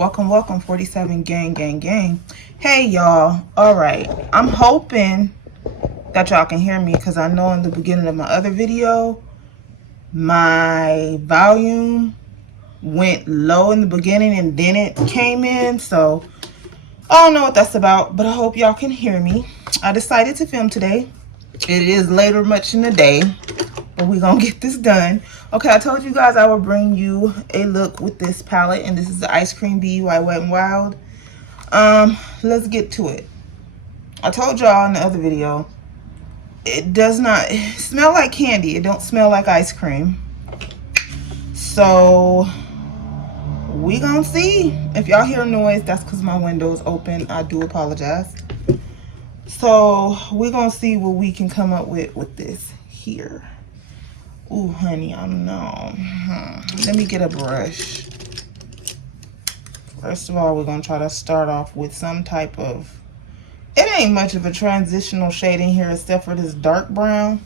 Welcome 47 gang. Hey y'all. All right, I'm hoping that y'all can hear me, because I know in the beginning of my other video my volume went low in the beginning and then it came in, so I don't know what that's about, but I hope y'all can hear me. I decided to film today. It is later much in the day, but we're gonna get this done. Okay, I told you guys I would bring you a look with this palette, and this is the Ice Cream BUI Wet n Wild. Let's get to it. I told y'all in the other video, it does not smell like candy. It don't smell like ice cream. So we gonna see. If y'all hear noise, that's because my window is open. I do apologize. So we're gonna see what we can come up with this here. Ooh, honey, I don't know. Let me get a brush. First of all, we're gonna try to start off with some type of, it ain't much of a transitional shade in here except for this dark brown.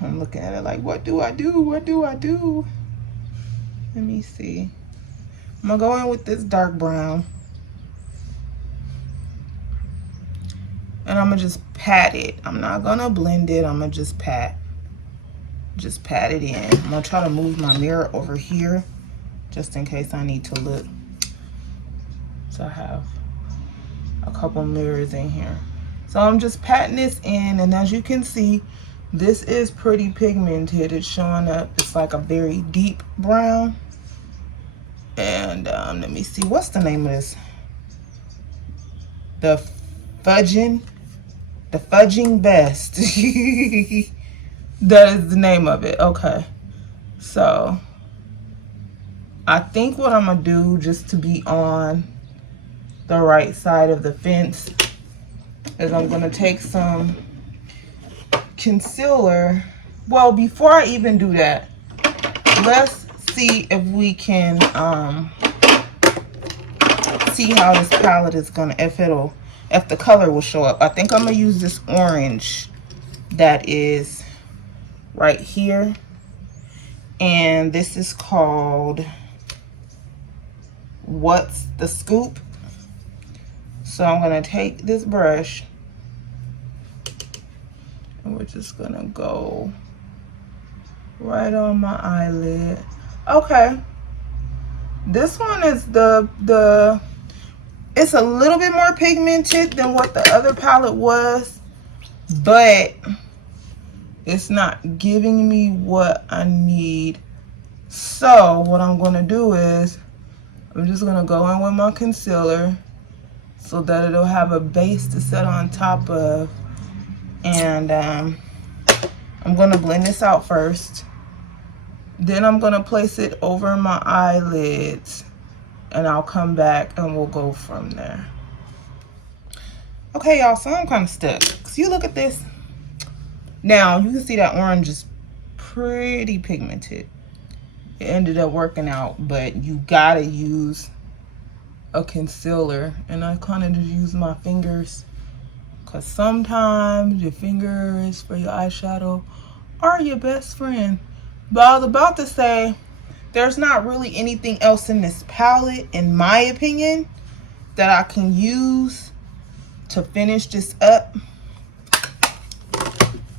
I'm looking at it like, what do I do? What do I do? Let me see. I'm gonna go in with this dark brown. And I'm gonna just pat it. I'm not gonna blend it. I'm gonna just pat it in. I'm gonna try to move my mirror over here just in case I need to look. So I have a couple mirrors in here. So I'm just patting this in, and as you can see, this is pretty pigmented. It's showing up. It's like a very deep brown. And let me see, what's the name of this? The Fudging Best. That is the name of it. Okay, so I think what I'm gonna do, just to be on the right side of the fence, is I'm gonna take some concealer. Well, before I even do that, let's see if we can see how this palette is gonna, if the color will show up. I think I'm gonna use this orange that is right here, and this is called What's the Scoop. So I'm gonna take this brush and we're just gonna go right on my eyelid. Okay, this one is it's a little bit more pigmented than what the other palette was, but it's not giving me what I need. So what I'm gonna do is I'm just gonna go in with my concealer so that it'll have a base to set on top of, and I'm gonna blend this out first. Then I'm gonna place it over my eyelids, and I'll come back and we'll go from there. Okay, y'all, so I'm kind of stuck. So you look at this. Now, you can see that orange is pretty pigmented. It ended up working out, but you gotta use a concealer. And I kind of just use my fingers, because sometimes your fingers for your eyeshadow are your best friend. But I was about to say, there's not really anything else in this palette, in my opinion, that I can use to finish this up.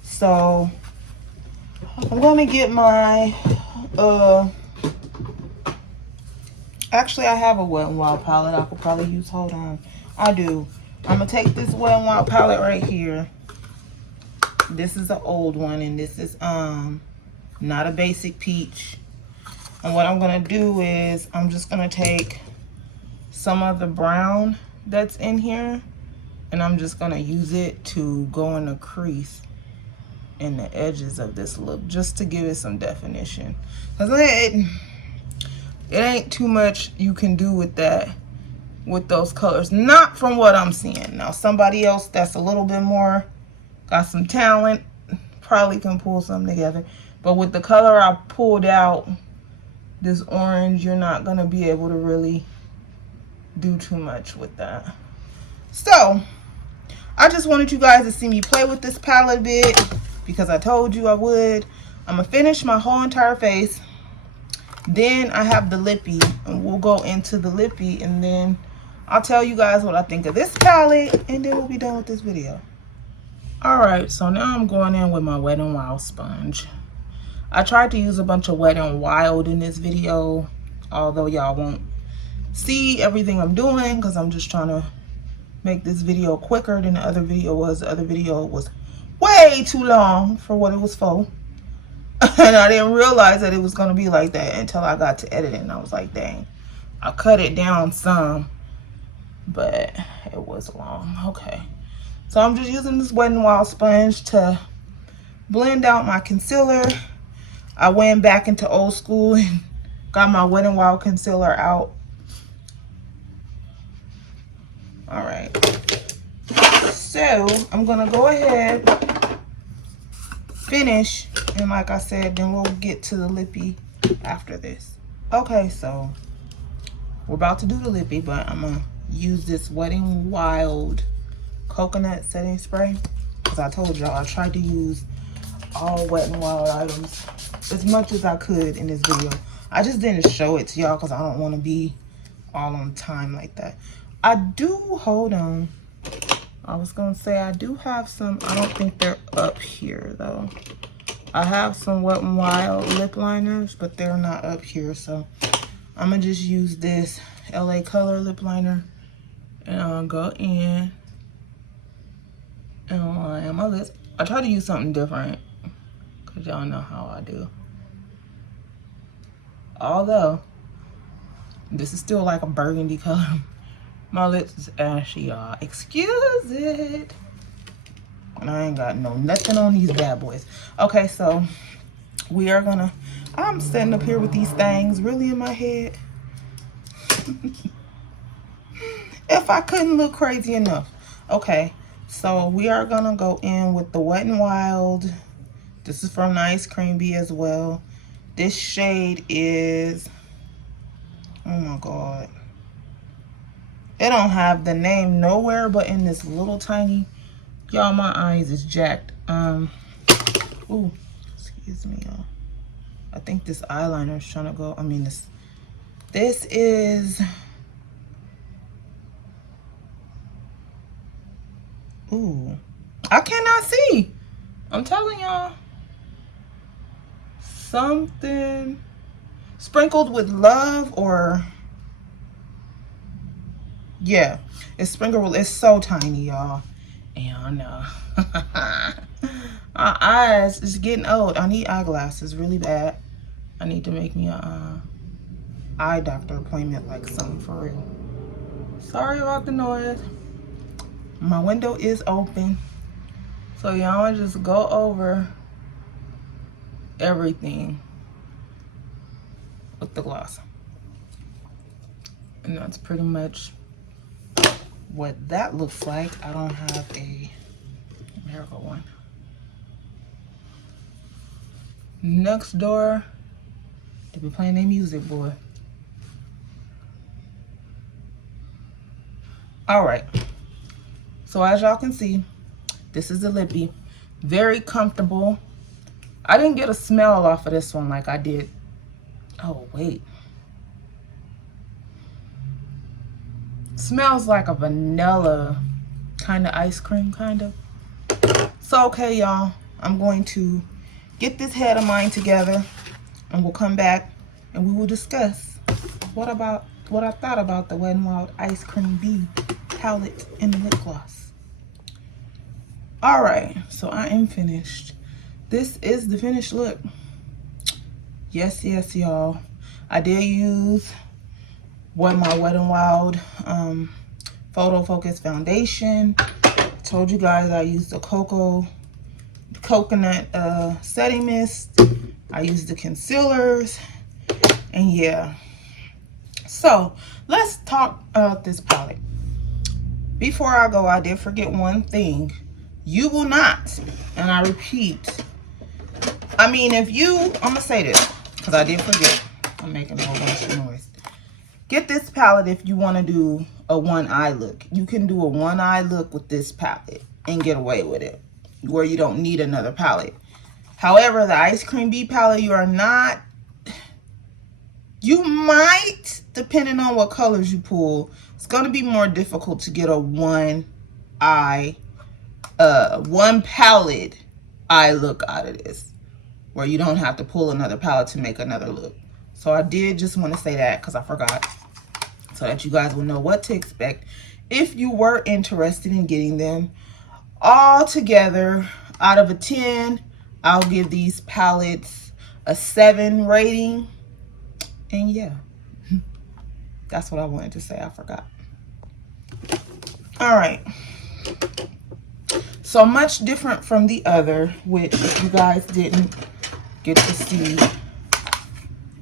So I'm gonna get my actually I have a Wet n Wild palette I could probably use. Hold on, I do. I'm gonna take this Wet n Wild palette right here. This is the old one, and this is not a basic peach. And what I'm gonna do is I'm just gonna take some of the brown that's in here, and I'm just gonna use it to go in the crease in the edges of this look, just to give it some definition. Cause it ain't too much you can do with that, with those colors. Not from what I'm seeing. Now somebody else that's a little bit more, got some talent, probably can pull something together. But with the color I pulled out, this orange, you're not gonna be able to really do too much with that. So I just wanted you guys to see me play with this palette a bit, because I told you I would. I'm gonna finish my whole entire face, Then I have the lippy, and we'll go into the lippy, and then I'll tell you guys what I think of this palette, and then we'll be done with this video. All right, so now I'm going in with my Wet n Wild sponge. I tried to use a bunch of Wet n Wild in this video, although y'all won't see everything I'm doing because I'm just trying to make this video quicker than the other video was. The other video was way too long for what it was for. And I didn't realize that it was going to be like that until I got to editing. And I was like, dang, I cut it down some, but it was long. Okay. So I'm just using this Wet n Wild sponge to blend out my concealer. I went back into old school and got my Wet n Wild concealer out. All right. So I'm going to go ahead, finish, and like I said, then we'll get to the lippy after this. Okay, so we're about to do the lippy, but I'm going to use this Wet n Wild coconut setting spray because I told y'all I tried to use all Wet n Wild items as much as I could in this video. I just didn't show it to y'all because I don't want to be all on time like that. I do, hold on, I was gonna say I do have some, I don't think they're up here though. I have some Wet n Wild lip liners, but they're not up here, so I'm gonna just use this LA Color lip liner, and I'll go in and line my lips. I try to use something different because y'all know how I do. Although this is still like a burgundy color. My lips is ashy, y'all. Excuse it. And I ain't got nothing on these bad boys. Okay, so we are gonna, I'm sitting up here with these things really in my head. If I couldn't look crazy enough. Okay, so we are gonna go in with the Wet n Wild. This is from the Ice Cream Bee as well. This shade is, oh my God. It don't have the name nowhere but in this little tiny, y'all, my eyes is jacked. Ooh, excuse me, y'all. I think this eyeliner is trying to go, I mean, this is, ooh, I cannot see. I'm telling y'all. Something sprinkled with love, or yeah, it's sprinkled with, it's so tiny, y'all. And y'all know. My eyes is getting old. I need eyeglasses really bad. I need to make me a eye doctor appointment, like something for real. Sorry about the noise. My window is open. So y'all just go over everything with the gloss. And that's pretty much what that looks like. I don't have a miracle one. Next door, they be playing their music, boy. All right, so as y'all can see, this is the lippy. Very comfortable. I didn't get a smell off of this one like I did. Oh, wait. Smells like a vanilla kind of ice cream, kind of. So, okay, y'all, I'm going to get this head of mine together, and we'll come back and we will discuss what I thought about the Wet n Wild Ice Cream Bee palette and the lip gloss. All right, so I am finished. This is the finished look. Yes, y'all. I did use my Wet n Wild Photo Focus Foundation. Told you guys I used the coconut setting mist. I used the concealers, and yeah. So let's talk about this palette. Before I go, I did forget one thing. You will not, and I repeat, I mean, if you, I'm gonna say this because I did forget. I'm making a whole bunch of noise. Get this palette if you want to do a one eye look. You can do a one eye look with this palette and get away with it, where you don't need another palette. However, the Ice Cream Bee palette, you are not You might, depending on what colors you pull, it's going to be more difficult to get a one palette eye look out of this, where you don't have to pull another palette to make another look. So I did just want to say that because I forgot, so that you guys will know what to expect if you were interested in getting them. All together, out of a 10, I'll give these palettes a 7 rating. And yeah, that's what I wanted to say. I forgot. All right. So much different from the other, which if you guys didn't get to see,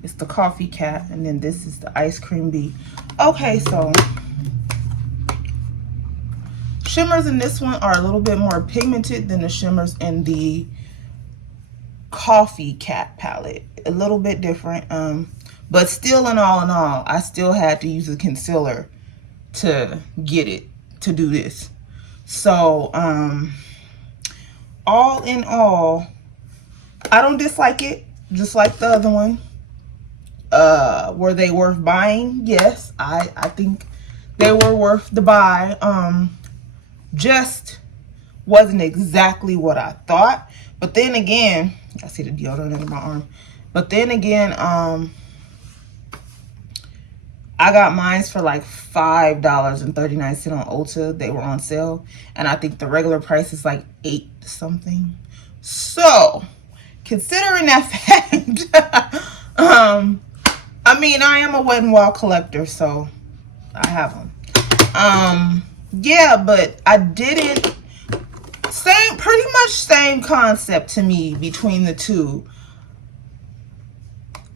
it's the Coffee Cat, and then this is the Ice Cream Bee. Okay, so shimmers in this one are a little bit more pigmented than the shimmers in the Coffee Cat palette. A little bit different, but still in all, I still had to use a concealer to get it to do this. So all in all, I don't dislike it, just like the other one. Were they worth buying? Yes, I think they were worth the buy. Just wasn't exactly what I thought. But then again, I see the deodorant in my arm. But then again, I got mine for like $5.39 on Ulta. They were on sale, and I think the regular price is like $8 something. So, considering that fact, I mean, I am a Wet n Wild collector, so I have them. Yeah, but I didn't. Pretty much same concept to me between the two.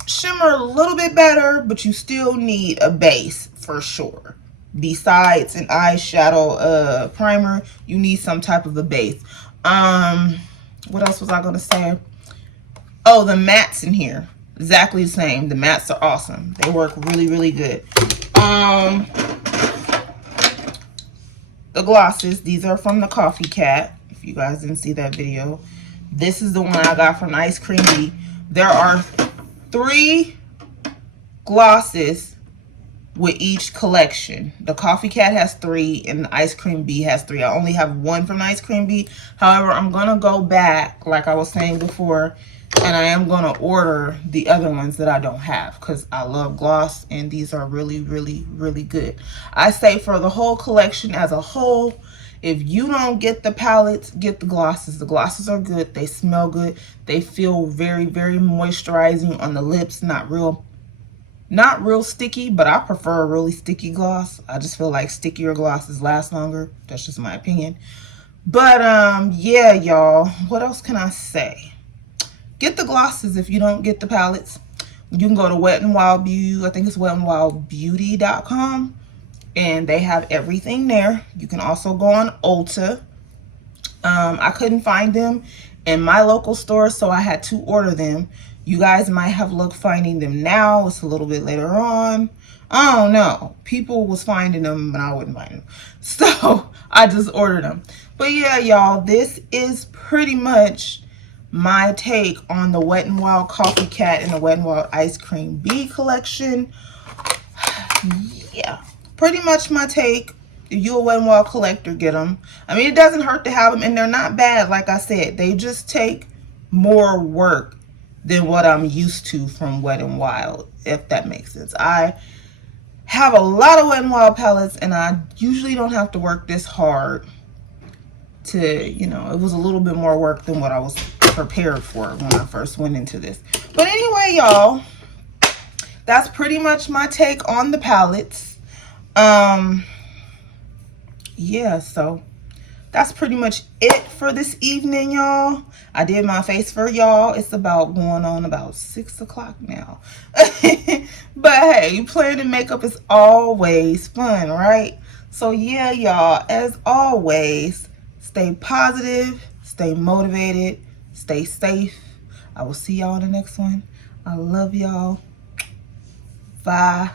Shimmer a little bit better, but you still need a base for sure. Besides an eyeshadow primer, you need some type of a base. What else was I gonna say? Oh, the mattes in here, exactly the same. The mattes are awesome. They work really, really good. The glosses, these are from the Coffee Cat. If you guys didn't see that video, this is the one I got from Ice Cream Bee. There are 3 glosses with each collection. The Coffee Cat has 3 and the Ice Cream Bee has 3. I only have 1 from the Ice Cream Bee. However, I'm gonna go back, like I was saying before, and I am gonna order the other ones that I don't have, because I love gloss and these are really, really, really good. I say for the whole collection as a whole, if you don't get the palettes, get the glosses. The glosses are good. They smell good. They feel very, very moisturizing on the lips. Not real sticky, but I prefer a really sticky gloss. I just feel like stickier glosses last longer. That's just my opinion. But yeah, y'all, what else can I say? Get the glosses if you don't get the palettes. You can go to Wet n Wild Beauty. I think it's wetnwildbeauty.com. And they have everything there. You can also go on Ulta. I couldn't find them in my local store, so I had to order them. You guys might have luck finding them now. It's a little bit later on. I don't know. People was finding them, but I wouldn't find them. So I just ordered them. But yeah, y'all, this is pretty much my take on the Wet n Wild Coffee Cat and the Wet n Wild Ice Cream Bee collection. Yeah, pretty much my take. If you're a Wet n Wild collector, get them. I mean, it doesn't hurt to have them, and they're not bad. Like I said, they just take more work than what I'm used to from Wet n Wild, if that makes sense. I have a lot of Wet n Wild palettes, and I usually don't have to work this hard to, you know, it was a little bit more work than what I was prepared for when I first went into this. But anyway, y'all, that's pretty much my take on the palettes. Yeah, so that's pretty much it for this evening, y'all. I did my face for y'all. It's about going on about 6 o'clock now. But hey, planning makeup is always fun, right? So yeah, y'all, as always, stay positive, stay motivated, stay safe. I will see y'all in the next one. I love y'all. Bye.